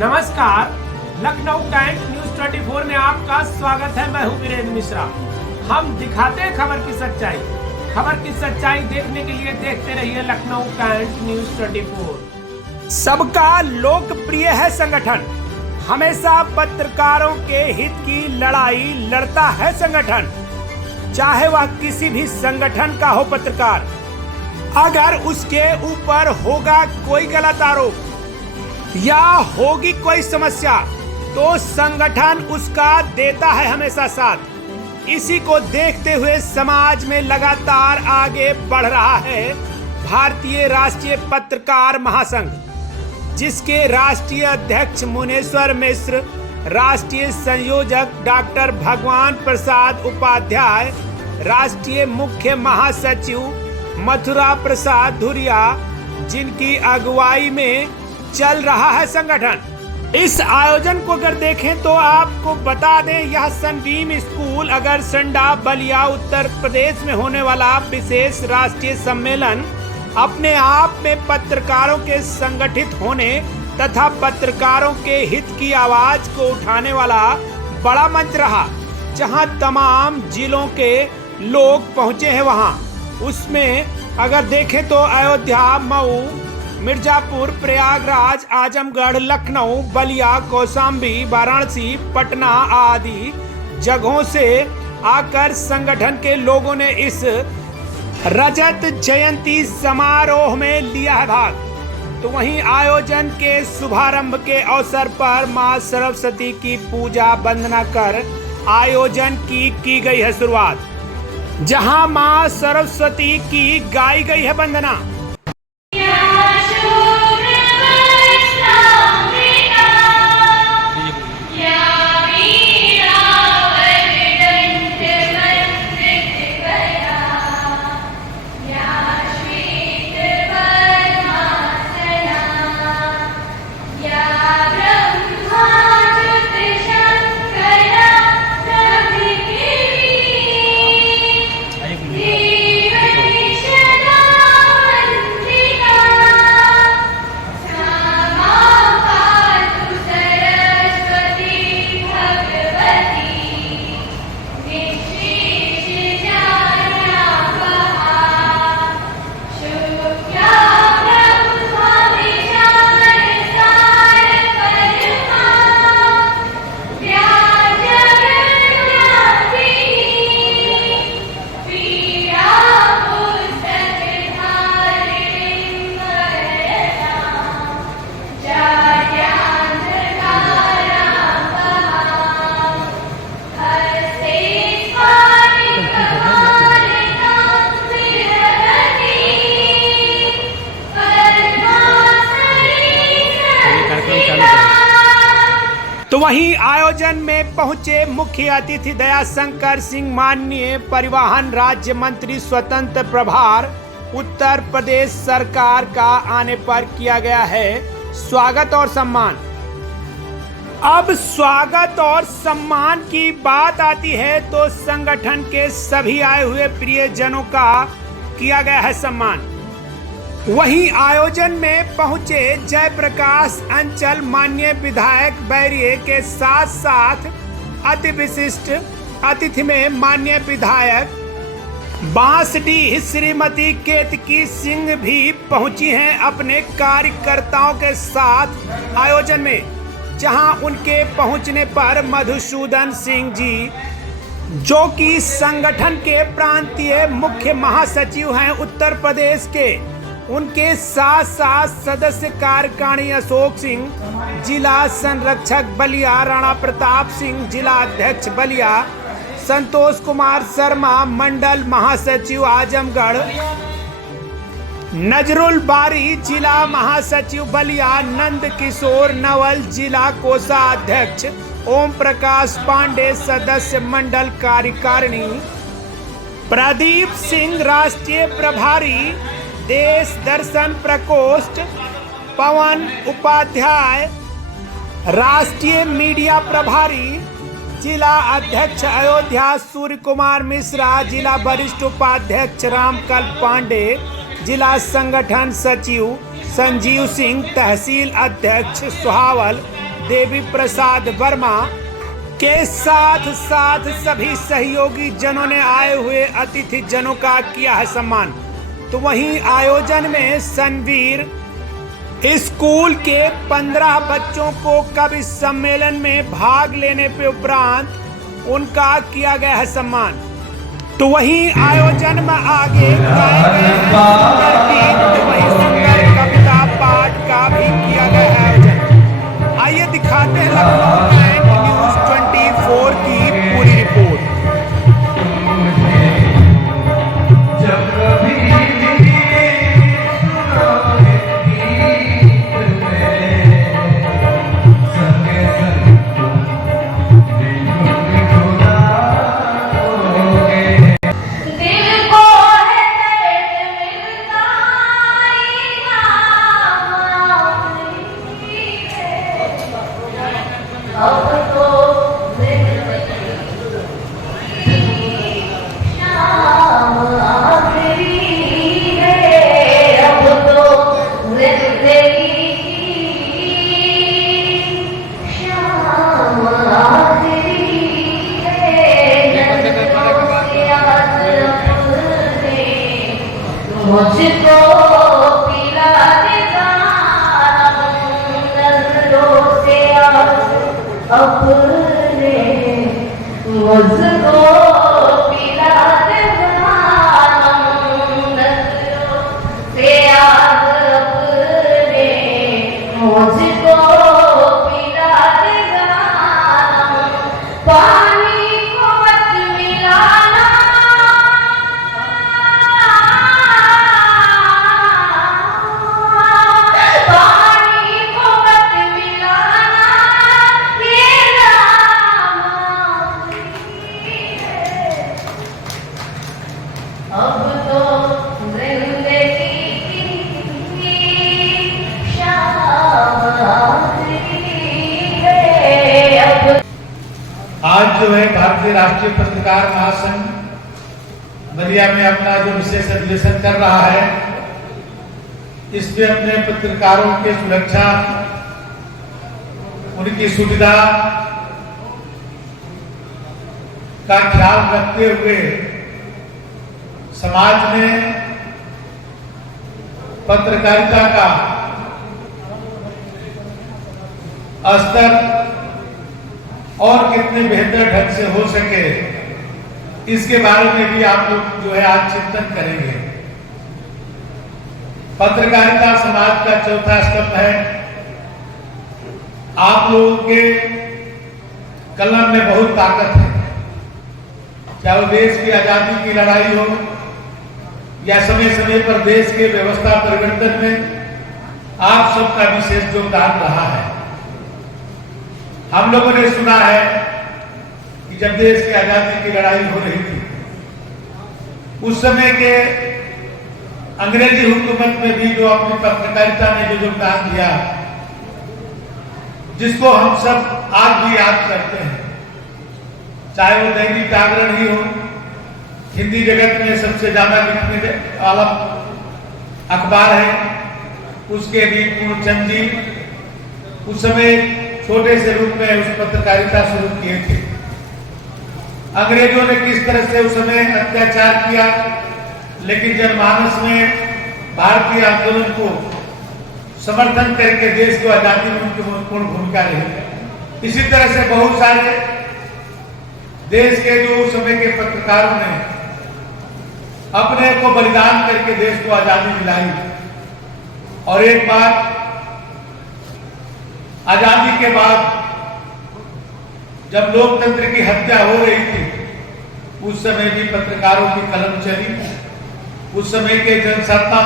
नमस्कार, Lucknow times news 24 में आपका स्वागत है। मैं हूं वीरेंद्र मिश्रा। हम दिखाते हैं खबर की सच्चाई। खबर की सच्चाई देखने के लिए देखते रहिए लखनऊ टाइम्स न्यूज 24। सबका लोकप्रिय है संगठन, हमेशा पत्रकारों के हित की लड़ाई लड़ता है संगठन। चाहे वह किसी भी संगठन का हो पत्रकार, अगर उसके ऊपर होगा कोई गलत आरोप या होगी कोई समस्या तो संगठन उसका देता है हमेशा साथ। इसी को देखते हुए समाज में लगातार आगे बढ़ रहा है भारतीय राष्ट्रीय पत्रकार महासंघ, जिसके राष्ट्रीय अध्यक्ष मुनेश्वर मिश्र, राष्ट्रीय संयोजक डॉक्टर भगवान प्रसाद उपाध्याय, राष्ट्रीय मुख्य महासचिव मथुरा प्रसाद धुरिया, जिनकी अगुवाई में चल रहा है संगठन। इस आयोजन को अगर देखें तो आपको बता दें, यह सनबीम स्कूल अगरसंडा बलिया उत्तर प्रदेश में होने वाला विशेष राष्ट्रीय सम्मेलन अपने आप में पत्रकारों के संगठित होने तथा पत्रकारों के हित की आवाज को उठाने वाला बड़ा मंच रहा, जहां तमाम जिलों के लोग पहुंचे हैं। वहां उसमें अगर देखें तो अयोध्या, मऊ, मिर्जापुर, प्रयागराज, आजमगढ़, लखनऊ, बलिया, कौशाम्बी, वाराणसी, पटना आदि जगहों से आकर संगठन के लोगों ने इस रजत जयंती समारोह में लिया है भाग। तो वहीं आयोजन के शुभारंभ के अवसर पर मां सरस्वती की पूजा वंदना कर आयोजन की गई है शुरुआत, जहां मां सरस्वती की गाई गई है वंदना। तो वहीं आयोजन में पहुंचे मुख्य अतिथि दयाशंकर सिंह, माननीय परिवहन राज्य मंत्री स्वतंत्र प्रभार उत्तर प्रदेश सरकार का आने पर किया गया है स्वागत और सम्मान। अब स्वागत और सम्मान की बात आती है तो संगठन के सभी आए हुए प्रियजनों का किया गया है सम्मान। वहीं आयोजन में पहुंचे जयप्रकाश अंचल माननीय विधायक बैरिए के साथ साथ अति विशिष्ट अतिथि में माननीय विधायक बांसडीह श्रीमती केतकी सिंह भी पहुंची हैं अपने कार्यकर्ताओं के साथ आयोजन में, जहां उनके पहुंचने पर मधुसूदन सिंह जी, जो कि संगठन के प्रांतीय मुख्य महासचिव हैं उत्तर प्रदेश के, उनके साथ साथ सदस्य कार्यकारिणी अशोक सिंह, जिला संरक्षक बलिया राणा प्रताप सिंह, जिला अध्यक्ष बलिया संतोष कुमार शर्मा, मंडल महासचिव आजमगढ़ नजरुल बारी, जिला महासचिव बलिया नंद किशोर नवल, जिला कोषाध्यक्ष ओम प्रकाश पांडे, सदस्य मंडल कार्यकारिणी प्रदीप सिंह, राष्ट्रीय प्रभारी देश दर्शन प्रकोष्ठ पवन उपाध्याय, राष्ट्रीय मीडिया प्रभारी जिला अध्यक्ष अयोध्या सूर्य कुमार मिश्रा, जिला वरिष्ठ उपाध्यक्ष रामकल पांडे, जिला संगठन सचिव संजीव सिंह, तहसील अध्यक्ष सुहावल, देवी प्रसाद वर्मा के साथ साथ सभी सहयोगी जनों ने आए हुए अतिथि जनों का किया है सम्मान। तो वहीं आयोजन में सनवीर स्कूल के 15 बच्चों को कवि सम्मेलन में भाग लेने के उपरांत उनका किया गया है सम्मान। तो वहीं आयोजन में आगे गाए गए सुंदर गीत, तो वहीं सुंदर कविता पाठ का भी किया गया है आयोजन। आइए दिखाते हैं लखनऊ टाइम न्यूज 24 की पूरी रिपोर्ट। मुझको पिला दे नजरों से अपने, मुझको पिला दे नजरों से अपने, मुझको पिला दे पानी को मत मिलाना, अब तो जिंदगी की शाम है। आज जो है भारतीय राष्ट्रीय पत्रकार महासंघ बलिया में अपना जो विशेष अधिवेशन कर रहा है, इसमें अपने पत्रकारों के सुरक्षा, उनकी सुविधा का ख्याल रखते हुए समाज में पत्रकारिता का स्तर और कितने बेहतर ढंग से हो सके, इसके बारे में भी आप लोग जो है आज चिंतन करेंगे। पत्रकारिता समाज का चौथा स्तंभ है। आप लोगों के कलम में बहुत ताकत है, चाहे वो देश की आजादी की लड़ाई हो या समय समय पर देश के व्यवस्था परिवर्तन में आप सबका विशेष योगदान रहा है। हम लोगों ने सुना है कि जब देश की आजादी की लड़ाई हो रही थी, उस समय के अंग्रेजी हुकूमत में भी जो अपनी पत्रकारिता ने जो योगदान दिया, जिसको हम सब आज भी याद करते हैं, चाहे वो दैनिक जागरण ही हो, हिंदी जगत में सबसे ज्यादा लिखने वाला अखबार है, उसके भी पूर्णचंद जी उस समय छोटे से रूप में उस पत्रकारिता शुरू किए थे। अंग्रेजों ने किस तरह से उस समय अत्याचार किया, लेकिन जनमानस में भारतीय आंदोलन को समर्थन करके देश को आजादी में उनकी महत्वपूर्ण भूमिका रही। इसी तरह से बहुत सारे देश के जो उस समय के पत्रकारों ने अपने को बलिदान करके देश को आजादी दिलाई। और एक बात, आजादी के बाद जब लोकतंत्र की हत्या हो रही थी, उस समय भी पत्रकारों की कलम चली। उस समय के जनसत्ता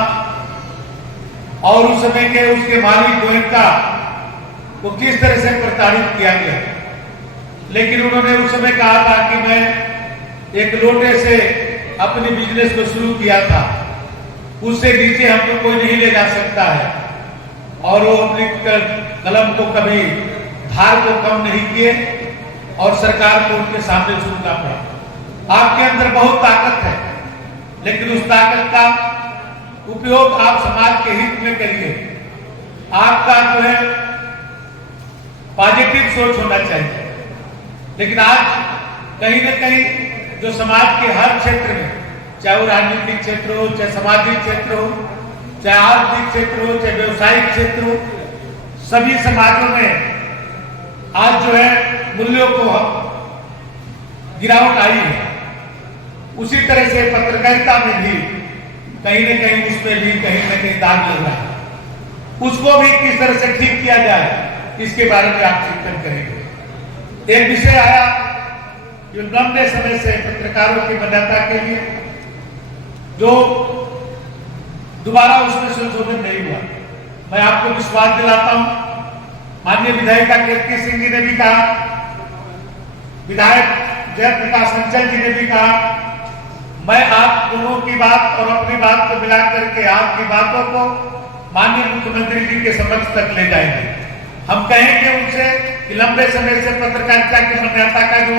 और उस समय के उसके मालिक गोयनका को किस तरह से प्रताड़ित किया गया, लेकिन उन्होंने उस समय कहा था कि मैं एक लोटे से अपने बिजनेस को शुरू किया था, उससे नीचे हमको कोई नहीं ले जा सकता है। और वो अपनी कलम को कभी धार को कम नहीं किए और सरकार को उनके सामने झुकना पड़ा। आपके अंदर बहुत ताकत है, लेकिन उस ताकत का उपयोग आप समाज के हित में करिए। आपका जो है पॉजिटिव सोच होना चाहिए। लेकिन आज कहीं न कहीं जो समाज के हर क्षेत्र में, चाहे वो राजनीतिक क्षेत्र हो, चाहे सामाजिक क्षेत्र हो, चाहे आर्थिक क्षेत्र हो, चाहे व्यवसायिक क्षेत्र हो, सभी समाजों में आज जो है मूल्यों को गिरावट आई है। उसी तरह से पत्रकारिता में भी कहीं न कहीं उसमें भी कहीं न कहीं दाग लग रहा है। उसको भी किस तरह से ठीक किया जाए, इसके बारे में आप चिंतन करेंगे। एक विषय आया जो लंबे समय से पत्रकारों की मान्यता के लिए जो दोबारा उसमें संशोधन नहीं हुआ। मैं आपको विश्वास दिलाता हूं, माननीय विधायिका कीर्ति सिंह जी ने भी कहा, विधायक जयप्रकाश अंचल जी ने भी कहा, मैं आप दोनों की बात और अपनी बात को मिला करके आपकी बातों को माननीय मुख्यमंत्री जी के समक्ष तक ले जाएंगे। हम कहेंगे उनसे कि लंबे समय से पत्रकारिता की मान्यता का जो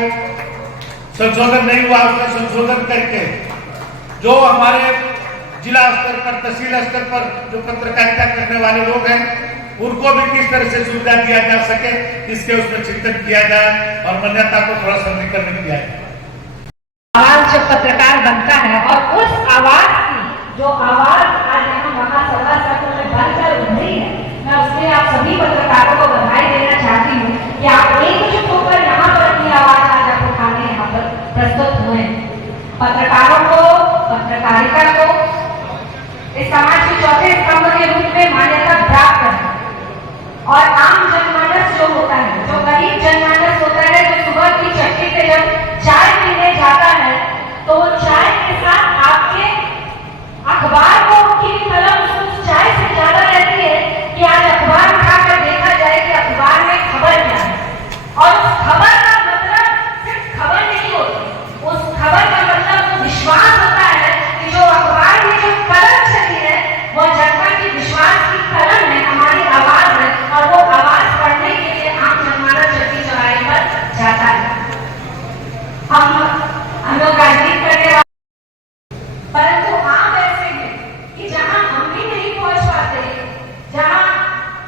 संशोधन नहीं हुआ, उसका संशोधन करके जो हमारे जिला स्तर पर, तहसील स्तर पर जो पत्रकारिता करने वाले लोग हैं, उनको भी किस तरह से सुविधा दिया जा सके, इसके उसमें चिंतन किया जाए और मान्यता को थोड़ा सरलीकरण किया जाए। आवाज जब पत्रकार बनता है और उस आवाज की जो आवाज आज यहाँ महासभा सत्र में बनकर उभरी है, मैं उसके आप सभी पत्रकारों को बधाई देना चाहती हूँ कि आप एकजुट होकर यहाँ पर अपनी आवाज आज आप उठाने यहाँ पर प्रस्तुत हुए हैं। पत्रकारों को, पत्रकारिता को इस समाज के चौथे स्तंभ के रूप में मान्यता प्राप्त है। और आम जनमानस जो होता है, जो गरीब जनमानस होता है, जो सुबह की चक्की पे जब चाय पीने जाता है, तो वो चाय के साथ आपके अखबार को की कलम उस चाय से ज्यादा रहती है कि आज अखबार उठाकर देखा जाए कि अखबार में खबर क्या है। और उस खबर का मतलब सिर्फ खबर नहीं होती, उस खबर का मतलब विश्वास होता है कि जो अखबार में जो कलम चली है वो जनता की विश्वास की कलम है, हमारी आवाज है, और वो आवाज पढ़ने के लिए आम जनमानस चक्की चौराहे पर जाता है। हम लोग राजनीति करने वाले, परंतु आप ऐसे हैं कि जहां हम भी नहीं पहुंच पाते, जहां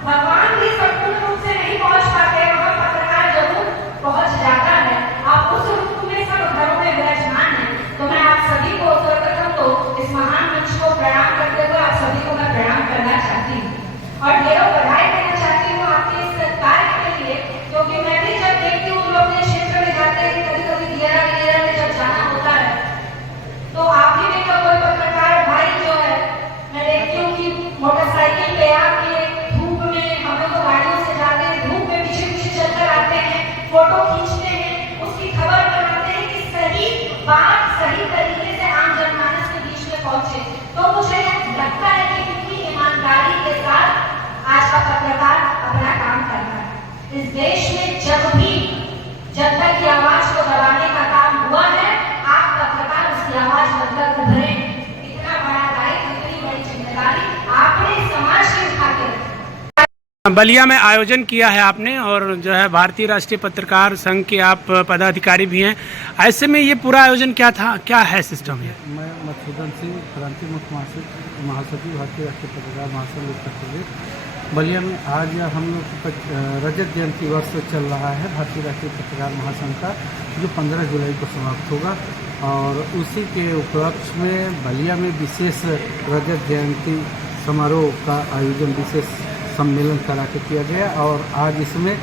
भगवान भी संपूर्ण रूप से नहीं पहुंच पाते, वहां पत्रकार जरूर पहुंच जाता है। आप उस रूप में सब घरों में विराजमान है। तो मैं आप सभी को सर्वप्रथम तो इस महान मंच को प्रणाम करते हुए आप सभी को मैं प्रणाम करना चाहती हूँ और ढेरों बधाई देना चाहती हूँ आपके इस कार्य के लिए, क्योंकि मैं भी जब देखती हूँ लोग अपने क्षेत्र में जाते हैं, कभी कभी दियरा में जब जाना होता है, तो आप ही में का कोई पत्रकार भाई जो है, मैं देखती हूँ कि मोटरसाइकिल पे आके धूप में, हम लोग तो गाड़ियों से जाते हैं, धूप में पीछे पीछे चलकर आते हैं, फोटो खींचते हैं, उसकी खबर बनाते हैं कि सही बात सही तरीके से आम जनमानस के बीच में पहुंचे। तो मुझे लगता है कि कितनी ईमानदारी के साथ आज का पत्रकार अपना काम कर रहा है। इस देश में जब भी जनता की आवाज को दबाने का काम हुआ है, आप पत्रकार उसकी आवाज बनकर उभरे। इतना बड़ा दायित्व, इतनी बड़ी जिम्मेदारी आपने समाज के उठा के रखी। बलिया में आयोजन किया है आपने और जो है भारतीय राष्ट्रीय पत्रकार संघ के आप पदाधिकारी भी हैं। ऐसे में ये पूरा आयोजन क्या था, क्या है सिस्टम है? मैं मधुसूदन सिंह, क्रांति मुख्य महासचिव भारतीय राष्ट्रीय पत्रकार महासंघ उत्तर प्रदेश। बलिया में आज हम लोग रजत जयंती वर्ष चल रहा है भारतीय राष्ट्रीय पत्रकार महासंघ का, जो 15 जुलाई को समाप्त होगा और उसी के उपलक्ष्य में बलिया में विशेष रजत जयंती समारोह का आयोजन, विशेष सम्मेलन करा के किया गया। और आज इसमें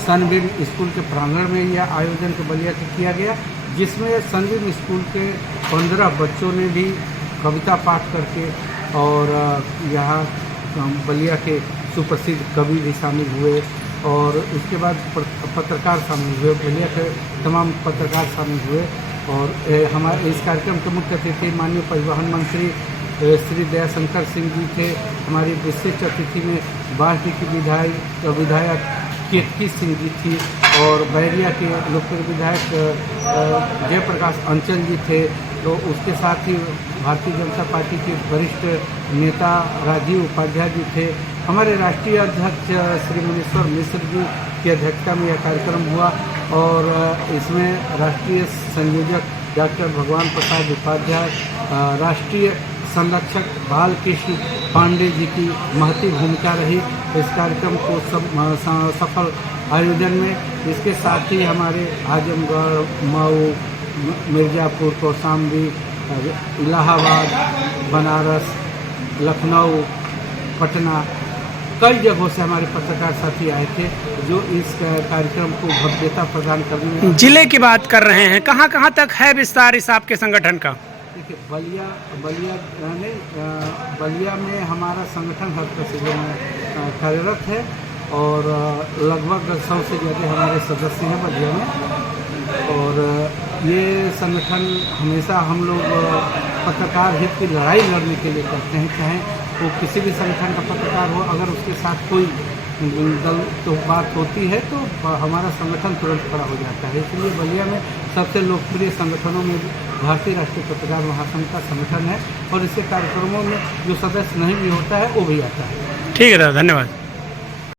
सनबीम स्कूल के प्रांगण में यह आयोजन के बलिया के किया गया, जिसमें सनबीम स्कूल के 15 बच्चों ने भी कविता पाठ करके और यहाँ बलिया के सुप्रसिद्ध कवि भी शामिल हुए और उसके बाद पत्रकार शामिल हुए, बलिया के तमाम पत्रकार शामिल हुए। और हमारे इस कार्यक्रम के मुख्य अतिथि माननीय परिवहन मंत्री श्री दयाशंकर सिंह जी थे। हमारी विशिष्ट अतिथि में बांसडी की विधायक कीर्ति सिंह जी थी और बैरिया के लोकप्रिय विधायक जयप्रकाश अंचल जी थे। तो उसके साथ ही भारतीय जनता पार्टी के वरिष्ठ नेता राजीव उपाध्याय जी थे। हमारे राष्ट्रीय अध्यक्ष श्री मनीश्वर मिश्र जी की अध्यक्षता में यह कार्यक्रम हुआ और इसमें राष्ट्रीय संयोजक डॉक्टर भगवान प्रसाद उपाध्याय, राष्ट्रीय संरक्षक बाल कृष्ण पांडे जी की महती भूमिका रही इस कार्यक्रम को सफल आयोजन में। इसके साथ ही हमारे आजमगढ़, मऊ, मिर्ज़ापुर, कौशाम्बी, इलाहाबाद, बनारस, लखनऊ, पटना, कई जगहों से हमारे पत्रकार साथी आए थे जो इस कार्यक्रम को भव्यता प्रदान करने में। जिले की बात कर रहे हैं, कहाँ कहाँ तक है विस्तार इस आपके संगठन का? देखिए, बलिया में हमारा संगठन हर तहसीलों में कार्यरत है और लगभग 100 से ज़्यादा हमारे सदस्य हैं बलिया में। और ये संगठन हमेशा हम लोग पत्रकार हित की लड़ाई लड़ने के लिए करते हैं, चाहे वो किसी भी संगठन का पत्रकार हो, अगर उसके साथ कोई तो बात होती है तो हमारा संगठन तुरंत खड़ा हो जाता है। इसलिए बलिया में सबसे लोकप्रिय संगठनों में भारतीय राष्ट्रीय पत्रकार महासंघ का संगठन है और इसके कार्यक्रमों में जो सदस्य नहीं भी होता है वो भी आता है। ठीक है दादा, धन्यवाद।